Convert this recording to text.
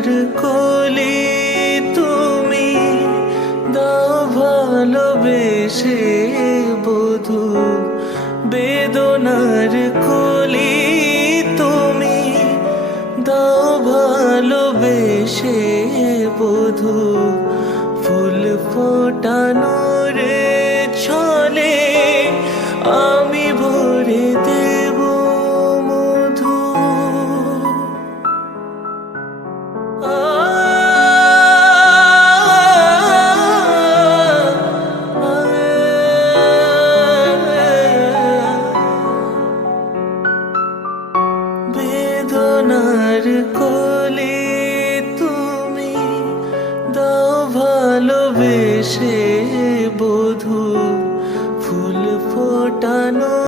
বেদনার কলি তুমি, দাও ভালোবেসে বধূ। বেদনার কলি তুমি, দাও ভালোবেসে বধূ। ফুল ফোটানোর ছলে আমি ভরে দেব মধু। বেদনার কোলে তুমি, দাও ভালোবেসে বধূ। ফুল ফোটানো